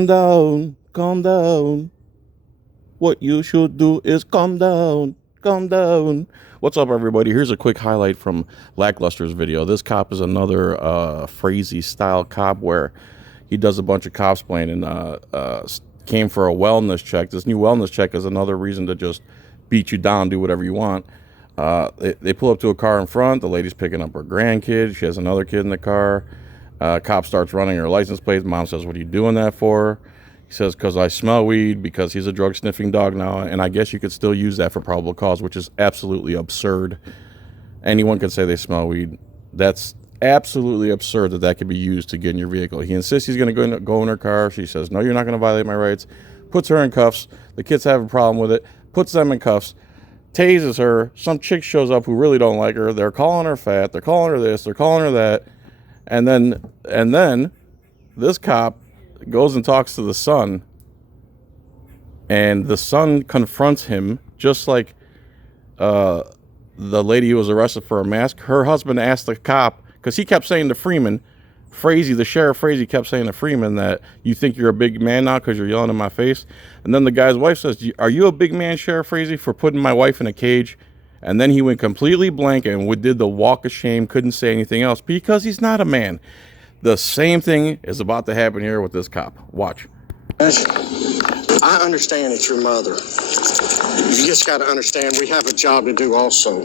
Calm down, calm down. What you should do is calm down, calm down. What's up, everybody? Here's a quick highlight from Lackluster's video. This cop is another Frazee style cop where he does a bunch of cosplaying and came for a wellness check. This new wellness check is another reason to just beat you down, do whatever you want. They pull up to a car in front. The lady's picking up her grandkid. She has another kid in the car. Cop starts running her license plate. Mom says, "What are you doing that for?" He says, "Because I smell weed," because he's a drug sniffing dog now. And I guess you could still use that for probable cause, which is absolutely absurd. Anyone can say they smell weed. That's absolutely absurd that could be used to get in your vehicle. He insists he's going to go in her car. She says, "No, you're not going to violate my rights." Puts her in cuffs. The kids have a problem with it. Puts them in cuffs. Tases her. Some chick shows up who really don't like her. They're calling her fat. They're calling her this. They're calling her that. And then this cop goes and talks to the son, and the son confronts him just like the lady who was arrested for a mask. Her husband asked the cop, because he kept saying to Freeman, the sheriff Frazee kept saying to Freeman that you think you're a big man now because you're yelling in my face. And then the guy's wife says, "Are you a big man, Sheriff Frazee, for putting my wife in a cage?" And then he went completely blank and did the walk of shame, couldn't say anything else because he's not a man. The same thing is about to happen here with this cop. Watch. I understand it's your mother. You just got to understand we have a job to do also.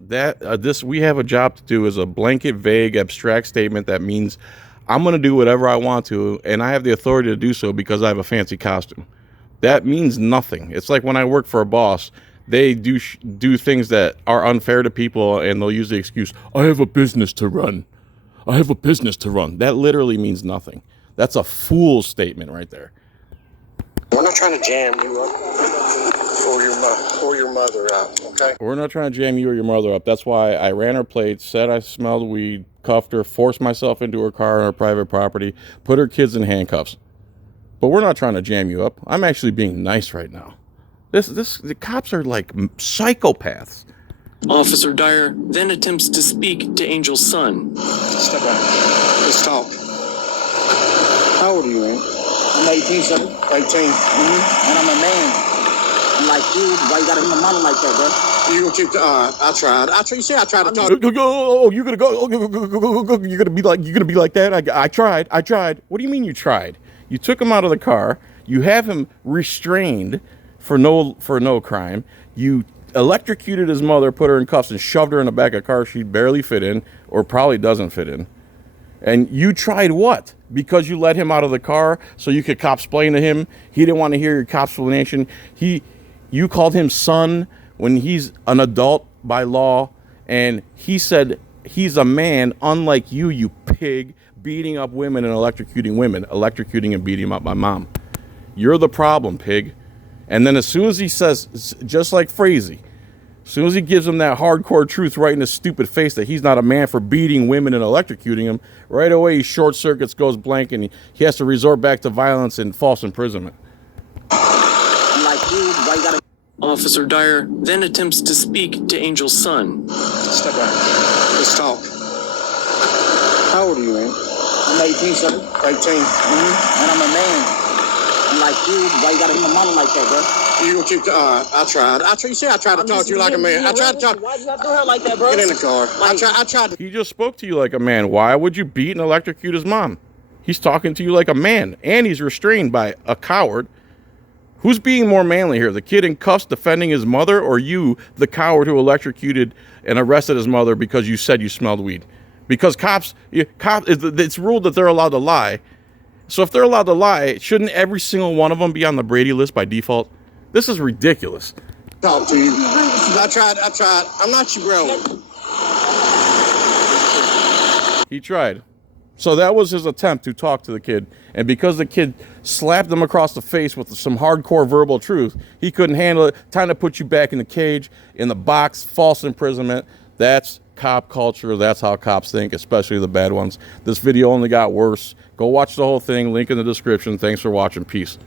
This we have a job to do is a blanket, vague, abstract statement that means I'm going to do whatever I want to, and I have the authority to do so because I have a fancy costume. That means nothing. It's like when I work for a boss. They do things that are unfair to people, and they'll use the excuse, "I have a business to run. I have a business to run." That literally means nothing. That's a fool's statement right there. We're not trying to jam you up or your mother up, okay? We're not trying to jam you or your mother up. That's why I ran her plates, said I smelled weed, cuffed her, forced myself into her car on her private property, put her kids in handcuffs. But we're not trying to jam you up. I'm actually being nice right now. The cops are like psychopaths. Officer Dyer then attempts to speak to Angel's son. Step back. Let's talk. How old are you, man? I'm 18, sir. 18. And I'm a man. I'm like you. Why you gotta hit my mama like that, bro? You gonna keep the? I tried. You see, I tried to talk. Oh, you're gonna go. You're gonna be like that. I tried. What do you mean you tried? You took him out of the car. You have him restrained for no crime. You electrocuted his mother, put her in cuffs, and shoved her in the back of a car she'd barely fit in, or probably doesn't fit in. And you tried what? Because you let him out of the car so you could cop-splain to him. He didn't want to hear your cop-splanation. You called him son when he's an adult by law, and he said he's a man unlike you, you pig, beating up women and electrocuting and beating up my mom. You're the problem, pig. And then as soon as he says, just like Frazee, as soon as he gives him that hardcore truth right in his stupid face that he's not a man for beating women and electrocuting them, right away he short circuits, goes blank, and he has to resort back to violence and false imprisonment. Like you, why you gotta... Officer Dyer then attempts to speak to Angel's son. Step back. Let's talk. How old are you, man? I'm 18, sir. 18. And I'm a man. I'm like you. Why you gotta hit my mama like that, bro? You gonna keep the? I tried. You see, I tried to talk to you like a man. I tried to talk. Why you gotta do her like that, bro? Get in the car. I tried to. He just spoke to you like a man. Why would you beat and electrocute his mom? He's talking to you like a man, and he's restrained by a coward. Who's being more manly here? The kid in cuffs defending his mother, or you, the coward who electrocuted and arrested his mother because you said you smelled weed? Because it's ruled that they're allowed to lie. So if they're allowed to lie, shouldn't every single one of them be on the Brady list by default? This is ridiculous. Talk to you. I tried. I'm not your bro. He tried. So that was his attempt to talk to the kid. And because the kid slapped him across the face with some hardcore verbal truth, he couldn't handle it. Time to put you back in the cage, in the box, false imprisonment. That's cop culture. That's how cops think, especially the bad ones. This video only got worse. Go watch the whole thing. Link in the description. Thanks for watching. Peace.